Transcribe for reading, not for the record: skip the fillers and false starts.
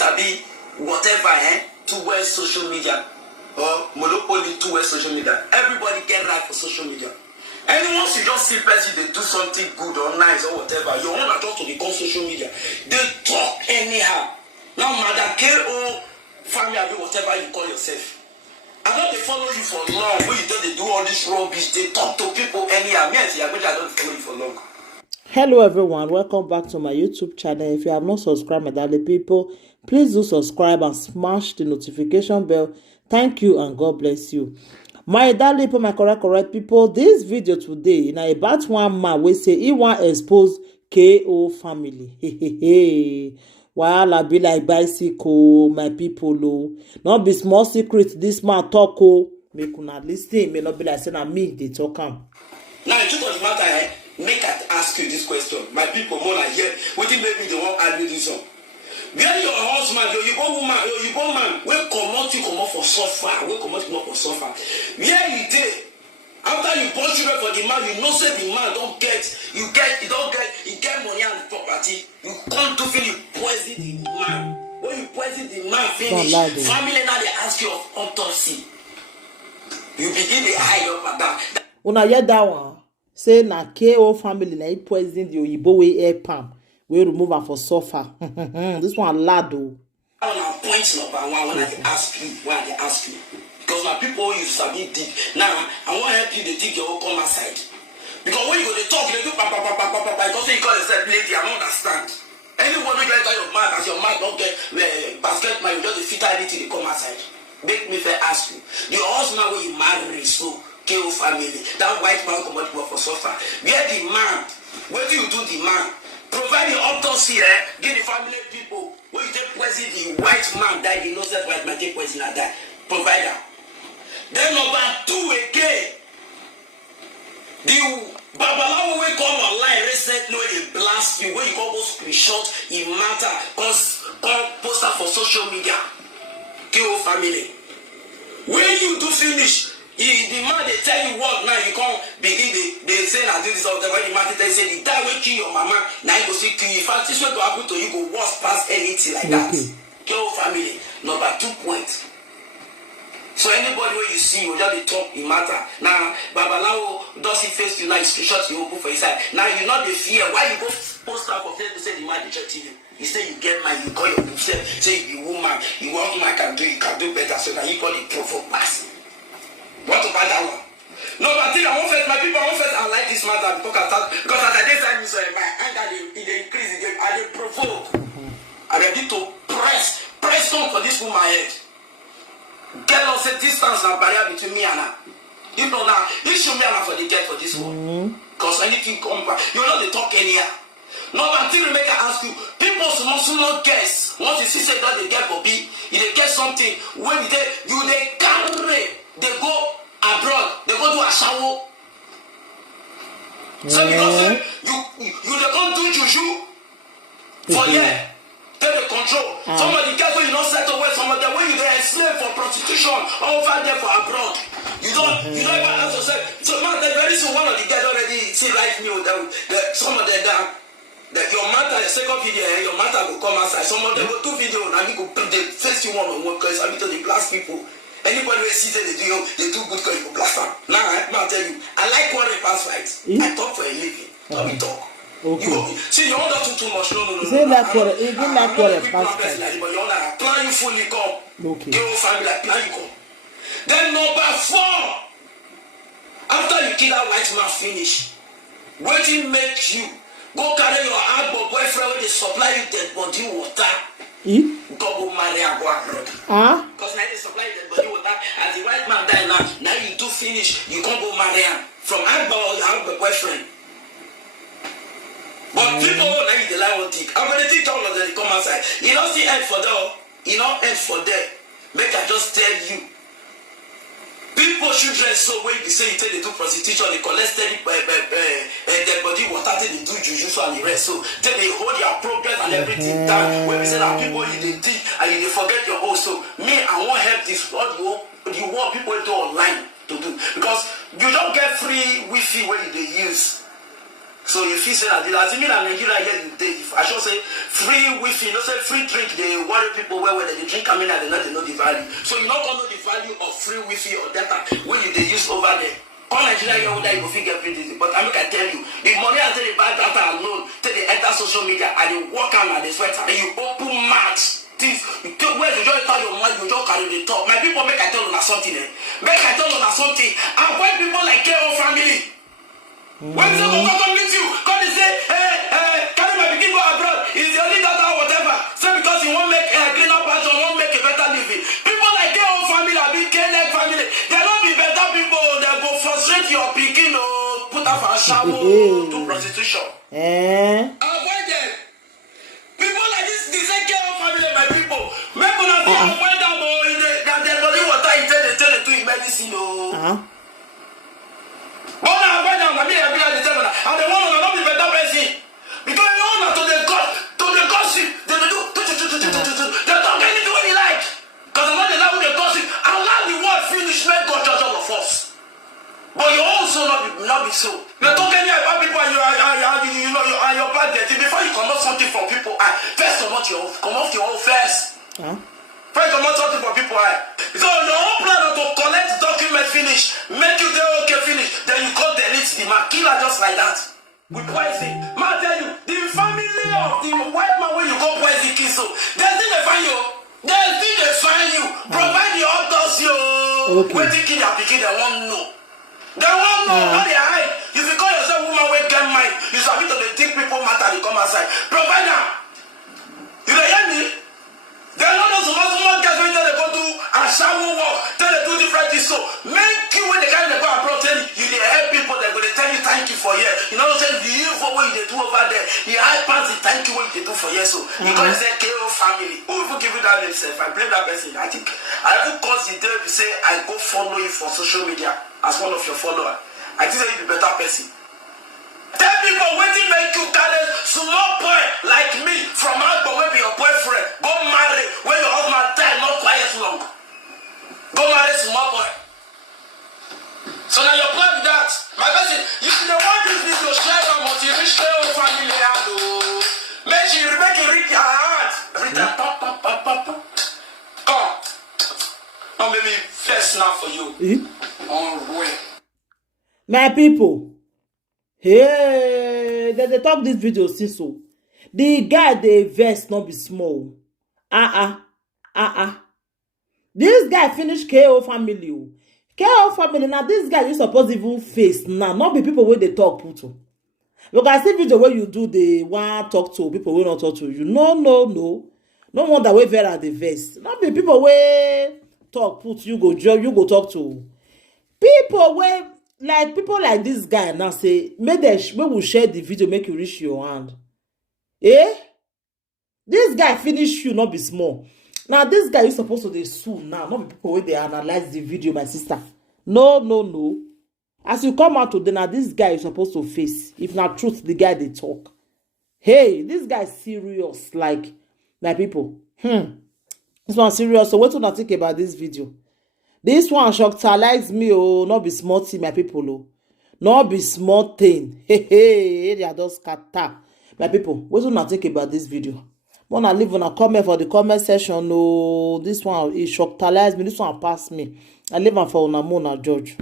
Sabi whatever towards social media or monopoly towards social media. Everybody get right for social media. Anyone you just see person they do something good or nice or whatever, you want to talk to become social media. They talk anyhow. Now Madam KO family whatever you call yourself. I know they follow you for long. When you tell they do all this rubbish, they talk to people anyhow. Me and I don't follow you for long. Hello everyone, welcome back to my YouTube channel. If you have not subscribed, my darling people, please do subscribe and smash the notification bell. Thank you and God bless you. My darling people, my correct people, this video today na about one man wey say he wan expose KO family. Wahala be like bicycle, my people o. Not be small secret this man talk o. Make una lis ten, may not be like say na me dey talk am. Now the truth of the matter make I ask you this question. My people more like here, wetin make me dey wan argue this one. Where your husband, your Igbo man, wey comot for suffer, wey comot for suffer. Where you dey? After you born children for the man, you know say the man don't get money and property. You come to feel you poison the man. When you poison the man, finish. Family now they ask you of autopsy. You begin to hide your father. Una hear that one? Say na KO family na he poison the Oyibo wey air palm. We remove am for suffer. This one lad o. Point number one when I ask you, because my people you sabi dig. Now I want to help you to dig your own common side. Because when you go to talk, you do because you call yourself lady, I don't understand. Anyone who get your mouth, as your mouth don't get basket man, you just fit anything the common side. Make me fair ask you. The husband where you marry so KO family, that white man come out for suffer. Where the man, where do you do the man? Provide the autopsy, give the family people. When you take poison, the white man died, the innocent white man take poison and die. Provide that. Then number two again, the Babalawo will come online recently when they blast you, when you come go screenshot, it matter, cause post up for social media. KO family. When you do finish, the man they tell you what now you can't begin they say I do this all the time. When the man they say the die will kill your mama, now you go see kill you. In fact, this will go happen to you, go worse past anything like that. KO family. Number 2 points. So anybody where you see will just talk in matter. Now Babalawo does he face you now, screenshot you open for his side. Now you not the fear. Why you go post up for Facebook say the man they check you? You say you get man, you call your yourself, say you woman, you want man can do better, so now you call the provoke pass. What about that one? No, but I think I won't first, my people, I like this matter because as I did say, my anger they increase, they provoke. I ready to press on for this woman head. Get us a distance and barrier between me and her. You know now, you show me for the death for this one. Because anything come back, you know they talk anyhow. No, but until we make I ask you, people must not guess. Once you see say that they get Bobby, if they get something, when they carry. They go abroad, they go to a shower. So because you they come do juju for yeah, take the control. Some of the guys when you not settle with some of them when you they enslaved for prostitution over there for abroad. You don't even ask yourself. So man, very soon one of the guys already see right now that some of them down. That your matter, the second video, your matter will come outside. Some of them will do video and you go they face you one on one because I mean to the blast people. Anybody who sees they do good because you go blast them. Now I tell you, I like what they pass right. I talk for a living. Let me talk. Okay. See, you want that too much. No. Say like what it pass right. But you want to plan you fully come. Okay. Your family like plan you come. Then number 4, after you kill that white man finish, waiting make you go carry your husband boyfriend when they supply you dead body water. Go marry and go abroad. Because now they supply the body water. As the white man die now you do finish, you can't go marry him. From husband or your husband boyfriend. But people now you the lie one thing. I'm going to think all of them come outside. You don't see end for them. You don't end for them. Make I just tell you. People should dress so when you say you tell they do prostitution, they collect steady their body water, they do juju and the rest. So then they hold your progress and everything down. When we say that people you they think and you they forget your own. So me, I won't help this. What you want people to do online to do because you don't get free Wi-Fi when you they use. So you feel say that the last mean Nigeria here you take. I should say free Wi-Fi, no say free drink. They worry people where they drink come in and they know the value. So you not gonna know the value of free Wi-Fi or data when you they use over there. Come Nigeria here that you go figure everything. But I tell you, the money and they buy data alone, till they enter social media and they walk out and they sweat and you open mouth. Things you take where you just tell your mind, you just carry the top. My people make I tell you something. Make I tell you something. Avoid people like KO family. When they go come meet you, come and say, hey, carry my pikin go abroad. It's the only daughter or whatever. Say because you won't make a cleaner passion, won't make a better living. People like KO family, a big K-leg family, they don't be better people. They go frustrate your pikin or put up a shower to prostitution. Avoid them. People like this, they say KO family, my people. Make una see avoid them in the body water. They tell it to in medicine. But now avoid them. I mean, they tell them, and they want to not be better person because you want to the gossip. They do. They talk anything when you like. Because the money now with the gossip, allow the word finish. Make God judge all of us. But you also not be so. You talk any about people and you know you are your bad dirty before you come out something from people. First come off your own first. First come out something from people. So the whole plan to collect document finish, make you say okay finish, then you go delete the man, kill her just like that. With poison. Man tell you, the family of the white man when you go poison kill so they still they find you. They still they find you. Provide the autopsy. When they kill your pikin, they won't know. They won't know how they hide. If you call yourself woman with get mind, you submit to the thick people matter, they come outside. Provide them. You don't hear me? They don't know small guys when they go to a shower walk, tell they do different things. So make you when they carry the go abroad, tell you they help people, they're going to tell you thank you for here. You know what I'm saying? The evil what you do over there, the high pants, thank you what you do for here. So you can say KO family. Who even give you that name self? I blame that person. I think I even consider to say I go follow you for social media as one of your followers. I think that you be better person. Tell people waiting make you carry small boy like me from out but will be your boyfriend. Go marry when your husband die, not quiet long. Go marry small boy. So now your plan with that. My person, you don't want this video share on what you reach your own family hand. Make it reach your heart. Every time pop. Come. Now maybe first now for you. On way. My people. Hey, they talk this video since so. The guy they vex not be small. This guy finish KO family. KO family now. This guy you suppose even face now. Not be people where they talk put. Look, I see video where you do the one talk to people will not talk to you. No. No one that way very the vex. Not be people where talk put you go talk to. People where. Like people like this guy now say, make we share the video, make you reach your hand. This guy finish you, not be small. Now this guy is supposed to dey sue now, not be people where they analyze the video, my sister. No. As you come out today, now this guy is supposed to face. If not truth, the guy they talk. Hey, this guy serious, like my people. This one serious. So what do you think about this video? This one shockalize me, not be small thing, my people, not be small thing. Hey, they are just scatter. My people, what do you think about this video? Wanna leave on a comment for the comment section. No, this one it shockalize me. This one pass me. I leave on for una judge.